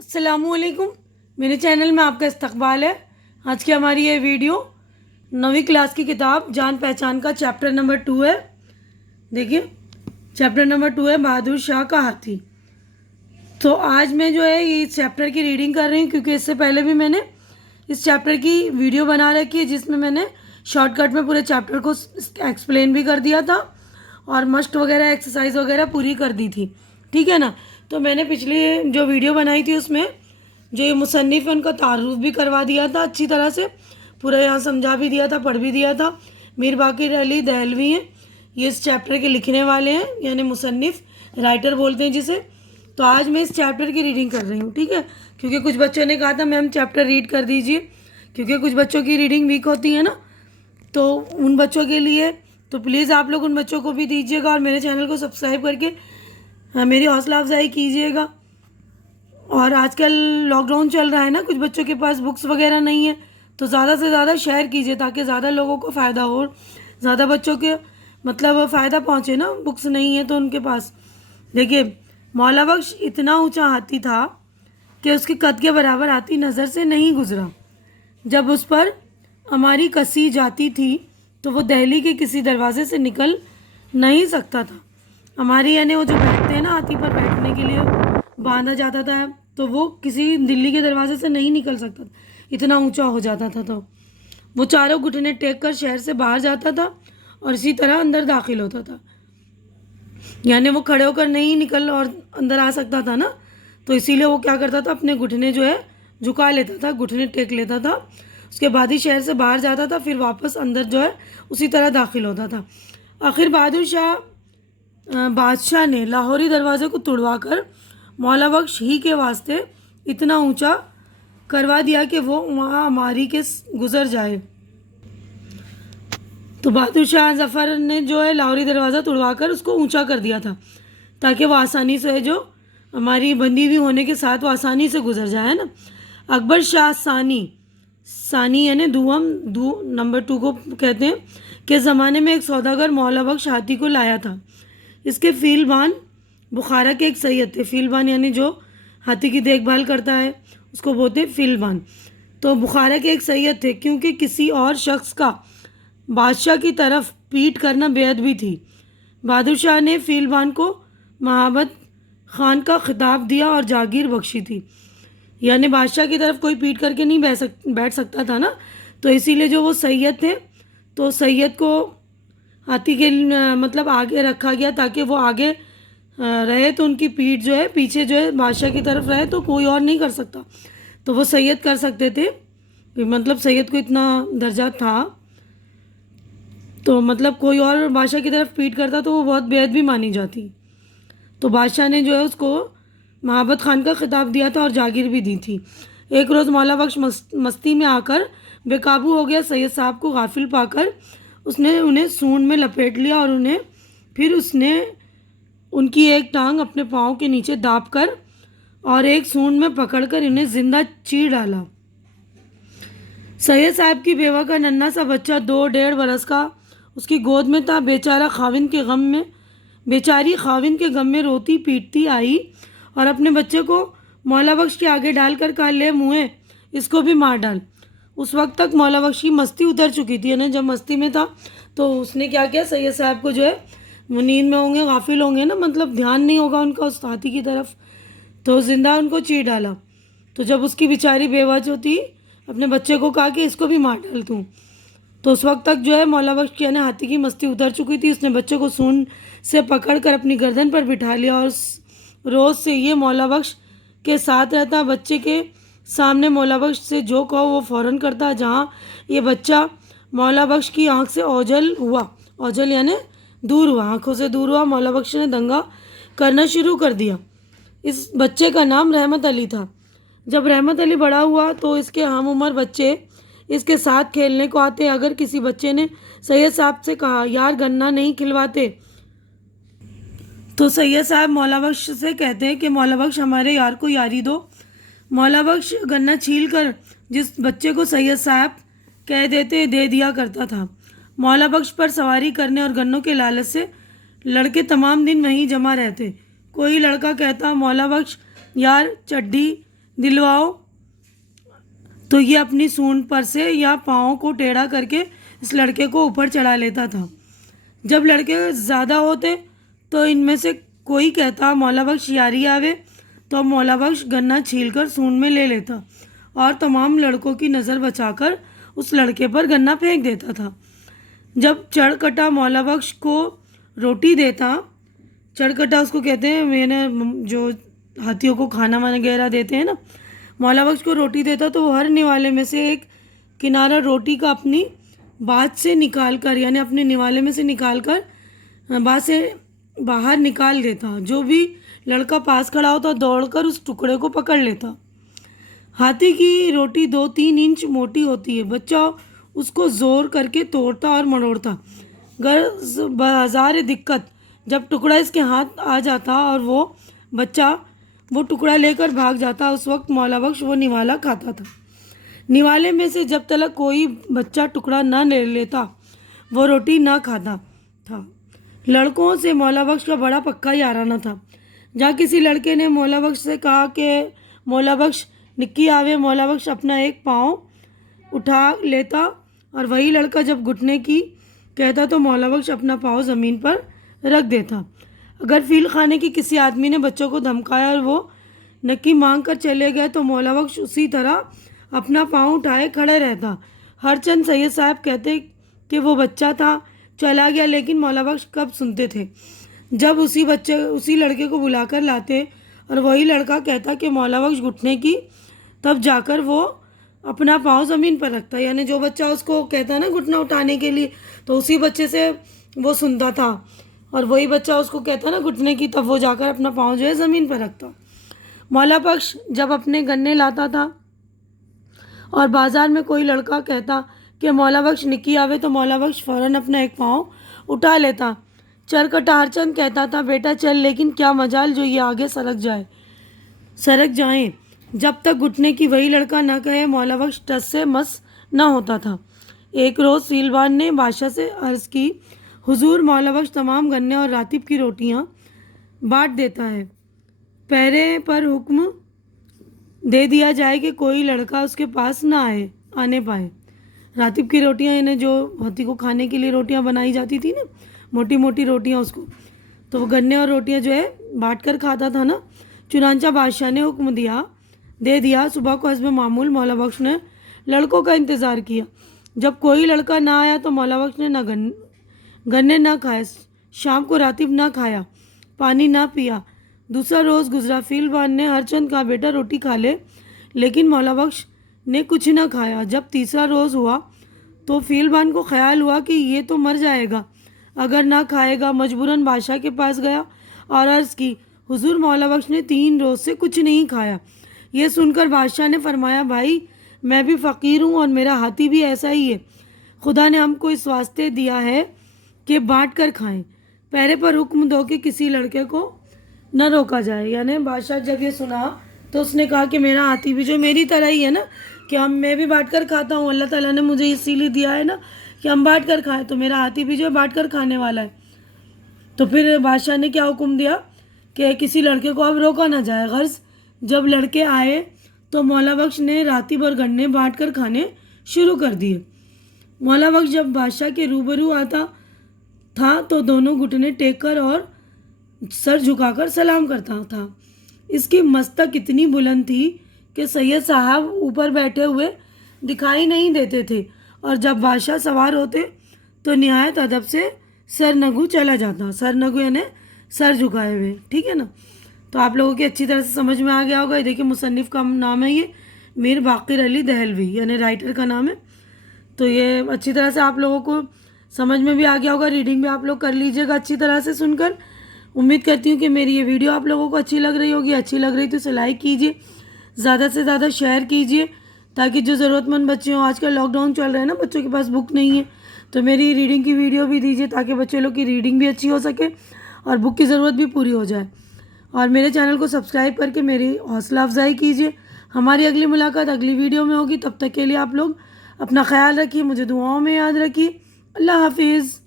السلام علیکم، میرے چینل میں آپ کا استقبال ہے۔ آج کی ہماری یہ ویڈیو 9ویں کلاس کی کتاب جان پہچان کا چیپٹر نمبر 2 ہے۔ دیکھیے چیپٹر نمبر 2 ہے بہادر شاہ کا ہاتھی۔ تو آج میں جو ہے یہ چیپٹر کی ریڈنگ کر رہی ہوں، کیونکہ اس سے پہلے بھی میں نے اس چیپٹر کی ویڈیو بنا رکھی ہے جس میں نے شارٹ کٹ میں پورے چیپٹر کو ایکسپلین بھی کر دیا تھا اور مشق وغیرہ ایکسرسائز وغیرہ پوری کر دی تھی، ٹھیک ہے نا۔ تو میں نے پچھلی جو ویڈیو بنائی تھی اس میں جو یہ مصنف ہے ان کا تعارف بھی کروا دیا تھا اچھی طرح سے، پورا یہاں سمجھا بھی دیا تھا، پڑھ بھی دیا تھا۔ میر باقر علی دہلوی ہیں، یہ اس چیپٹر کے لکھنے والے ہیں، یعنی مصنف، رائٹر بولتے ہیں جسے۔ تو آج میں اس چیپٹر کی ریڈنگ کر رہی ہوں، ٹھیک ہے، کیونکہ کچھ بچوں نے کہا تھا میم چیپٹر ریڈ کر دیجئے، کیونکہ کچھ بچوں کی ریڈنگ ویک ہوتی ہے نا، تو ان بچوں کے لیے تو پلیز آپ لوگ ان بچوں کو بھی دیجیے گا اور میرے چینل کو سبسکرائب کر کے میری حوصلہ افزائی کیجیے گا۔ اور آج کل لاک ڈاؤن چل رہا ہے نا، کچھ بچوں کے پاس بکس وغیرہ نہیں ہے، تو زیادہ سے زیادہ شیئر کیجیے تاکہ زیادہ لوگوں کو فائدہ ہو، زیادہ بچوں کے فائدہ پہنچے نا، بکس نہیں ہے تو ان کے پاس۔ دیکھیے مولا بخش اتنا اونچا ہاتھی تھا کہ اس کے قد کے برابر ہاتھی نظر سے نہیں گزرا۔ جب اس پر ہماری کسی جاتی تھی تو وہ دہلی کے کسی دروازے سے نکل نہیں سکتا تھا۔ ہماری یعنی وہ جو بیٹھتے ہیں نا ہاتھی پر بیٹھنے کے لیے باندھا جاتا تھا، تو وہ کسی دلی کے دروازے سے نہیں نکل سکتا تھا، اتنا اونچا ہو جاتا تھا۔ تو وہ چاروں گھٹنے ٹیک کر شہر سے باہر جاتا تھا اور اسی طرح اندر داخل ہوتا تھا، یعنی وہ کھڑے ہو کر نہیں نکل اور اندر آ سکتا تھا نا، تو اسی لیے وہ کیا کرتا تھا، اپنے گھٹنے جو ہے جھکا لیتا تھا، گھٹنے ٹیک لیتا تھا، اس کے بعد ہی شہر سے باہر جاتا تھا، پھر واپس اندر جو ہے اسی طرح داخل ہوتا تھا۔ آخر بہادر شاہ بادشاہ نے لاہوری دروازے کو توڑوا کر مولا بخش ہی کے واسطے اتنا اونچا کروا دیا کہ وہ وہاں ہماری کے گزر جائے۔ تو بہادر شاہ ظفر نے جو ہے لاہوری دروازہ توڑوا کر اس کو اونچا کر دیا تھا تاکہ وہ آسانی سے جو ہماری بندی بھی ہونے کے ساتھ وہ آسانی سے گزر جائے نا۔ اکبر شاہ ثانی یعنی نمبر 2 کو کہتے ہیں کہ زمانے میں ایک سوداگر مولا بخش ہاتھی کو لایا تھا۔ اس کے فیل بان بخارا کے ایک سید تھے۔ فیل بان یعنی جو ہاتھی کی دیکھ بھال کرتا ہے اس کو بولتے ہیں فیل بان۔ تو بخارا کے ایک سید تھے، کیونکہ کسی اور شخص کا بادشاہ کی طرف پیٹ کرنا بیعت بھی تھی۔ بہادر شاہ نے فیل بان کو مہابت خان کا خطاب دیا اور جاگیر بخشی تھی، یعنی بادشاہ کی طرف کوئی پیٹ کر کے نہیں بیٹھ سکتا تھا نا، تو اسی لیے جو وہ سید تھے تو سید کو ہاتھی کے آگے رکھا گیا تاکہ وہ آگے رہے، تو ان کی پیٹھ جو ہے پیچھے جو ہے بادشاہ کی طرف رہے، تو کوئی اور نہیں کر سکتا، تو وہ سید کر سکتے تھے، سید کو اتنا درجہ تھا، تو کوئی اور بادشاہ کی طرف پیٹ کرتا تو وہ بہت بیعت بھی مانی جاتی۔ تو بادشاہ نے جو ہے اس کو مہابت خان کا خطاب دیا تھا اور جاگیر بھی دی تھی۔ ایک روز مولا بخش مستی میں آ کر بے قابو ہو گیا۔ سید صاحب کو غافل پا کر اس نے انہیں سونڈ میں لپیٹ لیا اور پھر اس نے ان کی ایک ٹانگ اپنے پاؤں کے نیچے داب کر اور ایک سونڈ میں پکڑ کر انہیں زندہ چیر ڈالا۔ سید صاحب کی بیوہ کا ننھا سا بچہ 2.5 برس کا اس کی گود میں تھا۔ بیچاری خاوند کے غم میں روتی پیٹتی آئی اور اپنے بچے کو مولا بخش کے آگے ڈال کر کہا، لے موئے اس کو بھی مار ڈال۔ اس وقت تک مولا بخش کی مستی اتر چکی تھی، یعنی جب مستی میں تھا تو اس نے کیا کیا، سید صاحب کو جو ہے وہ نیند میں ہوں گے، غافل ہوں گے نا، دھیان نہیں ہوگا ان کا اس ہاتھی کی طرف، تو زندہ ان کو چیر ڈالا۔ تو جب اس کی بیچاری بیوہ جو تھی اپنے بچے کو کہا کہ اس کو بھی مار ڈال توں، تو اس وقت تک جو ہے مولا بخش کی ہاتھی کی مستی اتر چکی تھی۔ اس نے بچے کو سونڈ سے پکڑ کر اپنی گردن پر بٹھا لیا اور روز سے یہ مولا بخش کے ساتھ رہتا۔ بچے کے سامنے مولا بخش سے جو کہو وہ فوراً کرتا۔ جہاں یہ بچہ مولا بخش کی آنکھ سے اوجل یعنی دور ہوا، آنکھوں سے دور ہوا، مولا بخش نے دنگا کرنا شروع کر دیا۔ اس بچے کا نام رحمت علی تھا۔ جب رحمت علی بڑا ہوا تو اس کے ہم عمر بچے اس کے ساتھ کھیلنے کو آتے۔ اگر کسی بچے نے سید صاحب سے کہا، یار گنا نہیں کھلواتے، تو سید صاحب مولا بخش سے کہتے ہیں کہ مولا بخش ہمارے یار کو یاری دو۔ مولا بخش گنا چھیل کر جس بچے کو سید صاحب کہہ دیتے دے دیا کرتا تھا۔ مولا بخش پر سواری کرنے اور گنوں کے لالچ سے لڑکے تمام دن وہیں جمع رہتے۔ کوئی لڑکا کہتا، مولا بخش یار چڈی दिलवाओ तो ये अपनी सूंड पर से या पाँव को टेढ़ा करके इस लड़के को ऊपर चढ़ा लेता था। जब लड़के ज़्यादा होते तो इनमें से कोई कहता मौला बख्श यारी आवे, तो मौला बख्श गन्ना छीलकर सूंड में ले लेता और तमाम लड़कों की नज़र बचाकर उस लड़के पर गन्ना फेंक देता था। जब चढ़कटा मौला बख्श को रोटी देता, चढ़कटा उसको कहते हैं, मैंने जो हाथियों को खाना वगैरह देते हैं ना, मौला बख्श को रोटी देता तो वो हर निवाले में से एक किनारा रोटी का अपनी बात से निकाल कर, यानी अपने निवाले में से निकाल कर बात से बाहर निकाल देता। जो भी लड़का पास खड़ा होता दौड़कर उस टुकड़े को पकड़ लेता। हाथी की रोटी 2-3 इंच मोटी होती है। बच्चा उसको ज़ोर करके तोड़ता और मरोड़ता। गर्ज बाजार दिक्कत, जब टुकड़ा इसके हाथ आ जाता और वो बच्चा वो टुकड़ा लेकर भाग जाता, उस वक्त मौला बख्श वो निवाला खाता था। निवाले में से जब तक कोई बच्चा टुकड़ा न ले लेता वो रोटी न खाता था। लड़कों से मौला बख्श का बड़ा पक्का याराना था। जहाँ किसी लड़के ने मौला बख्श से कहा कि मौला बख्श निक्की आवे, मौला बख्श अपना एक पाँव उठा लेता और वही लड़का जब घुटने की कहता तो मौला बख्श अपना पाँव ज़मीन पर रख देता। अगर फील खाने की किसी आदमी ने बच्चों को धमकाया और वो नक्की मांग कर चले गए तो मौला बख्श उसी तरह अपना पाँव उठाए खड़े रहता। हरचंद सैयद साहब कहते कि वो बच्चा था, चला गया, लेकिन मौला बख्श कब सुनते थे। जब उसी लड़के को बुलाकर लाते और वही लड़का कहता कि मौला बख्श घुटने की, तब जाकर वो अपना पाँव ज़मीन पर रखता। यानी जो बच्चा उसको कहता ना घुटना उठाने के लिए, तो उसी बच्चे से वो सुनता था, और वही बच्चा उसको कहता ना घुटने की, तब वो जाकर अपना पाँव जो है ज़मीन पर रखता। मौला बख्श जब अपने गन्ने लाता था और बाज़ार में कोई लड़का कहता कि मौला बख्श निक्की आवे, तो मौला बख्श फ़ौरन अपना एक पाँव उठा लेता। चरकटा हरचंद कहता था, बेटा चल, लेकिन क्या मजाल जो ये आगे सरक जाएं। जब तक घुटने की वही लड़का न कहे मौला बख्श टस से मस न होता था। एक रोज़ सीलवान ने बादशाह से अर्ज़ की, हुजूर मौला बख्श तमाम गन्ने और रातिब की रोटियां बांट देता है, पहरे पर हुक्म दे दिया जाए कि कोई लड़का उसके पास ना आने पाए। रातिब की रोटियां, इन्हें जो हाथी को खाने के लिए रोटियां बनाई जाती थी ना, मोटी मोटी रोटियां, उसको तो वो गन्ने और रोटियां जो है बांट कर खाता था ना। चुनांचा बादशाह ने हुक्म दे दिया। सुबह को हस्ब मामूल मौला बख्श ने लड़कों का इंतज़ार किया। जब कोई लड़का ना आया तो मौला बख्श ने गन्ने ना खाए, शाम को रातिब ना खाया, पानी ना पिया। दूसरा रोज़ गुजरा। फीलबान ने हरचंद कहा, बेटा रोटी खा ले, लेकिन मौला बख्श ने कुछ ना खाया। जब तीसरा रोज़ हुआ तो फीलबान को ख्याल हुआ कि ये तो मर जाएगा अगर ना खाएगा। मजबूरन बादशाह के पास गया और अर्ज़ की, हुजूर मौला बख्श ने 3 रोज़ से कुछ नहीं खाया। ये सुनकर बादशाह ने फरमाया, भाई मैं भी फ़कीर हूँ और मेरा हाथी भी ऐसा ही है। खुदा ने हमको इस वास्ते दिया है कि बांट कर खाएं। पहरे पर हुक्म दो कि किसी लड़के को न रोका जाए। यानी बादशाह जब ये सुना तो उसने कहा कि मेरा हाथी भी जो मेरी तरह ही है ना, कि मैं भी बांट कर खाता हूँ। अल्लाह ताला ने मुझे इसीलिए दिया है ना कि हम बांट कर खाएं, तो मेरा हाथी भी जो है बांट कर खाने वाला है। तो फिर बादशाह ने क्या हुक्म दिया कि किसी लड़के को अब रोका ना जाए। गर्ज जब लड़के आए तो मौला बख्श ने रातिब और गन्ने बांट कर खाने शुरू कर दिए। मौला बख्श जब बादशाह के रूबरू आता था तो दोनों घुटने टेक कर और सर झुकाकर सलाम करता था। इसकी मस्तक इतनी बुलंद थी कि सैयद साहब ऊपर बैठे हुए दिखाई नहीं देते थे, और जब बादशाह सवार होते तो निहायत अदब से सरनगू चला जाता। सरनगू यानी सर झुकाए हुए, ठीक है ना। तो आप लोगों की अच्छी तरह से समझ में आ गया होगा। देखिए मुसन्निफ़ का नाम है ये मीर बाक़िर अली दहलवी, यानी राइटर का नाम है। तो ये अच्छी तरह से आप लोगों को समझ में भी आ गया होगा। रीडिंग भी आप लोग कर लीजिएगा अच्छी तरह से सुनकर। उम्मीद करती हूँ कि मेरी ये वीडियो आप लोगों को अच्छी लग रही होगी। अच्छी लग रही तो इसे लाइक कीजिए, ज़्यादा से ज़्यादा शेयर कीजिए, ताकि जो ज़रूरतमंद बच्चे हों, आजकल लॉकडाउन चल रहा है ना, बच्चों के पास बुक नहीं है, तो मेरी रीडिंग की वीडियो भी दीजिए ताकि बच्चे लोग की रीडिंग भी अच्छी हो सके और बुक की ज़रूरत भी पूरी हो जाए। और मेरे चैनल को सब्सक्राइब करके मेरी हौसला अफजाई कीजिए। हमारी अगली मुलाकात अगली वीडियो में होगी। तब तक के लिए आप लोग अपना ख्याल रखिए, मुझे दुआओं में याद रखिए। अल्लाह हाफिज़।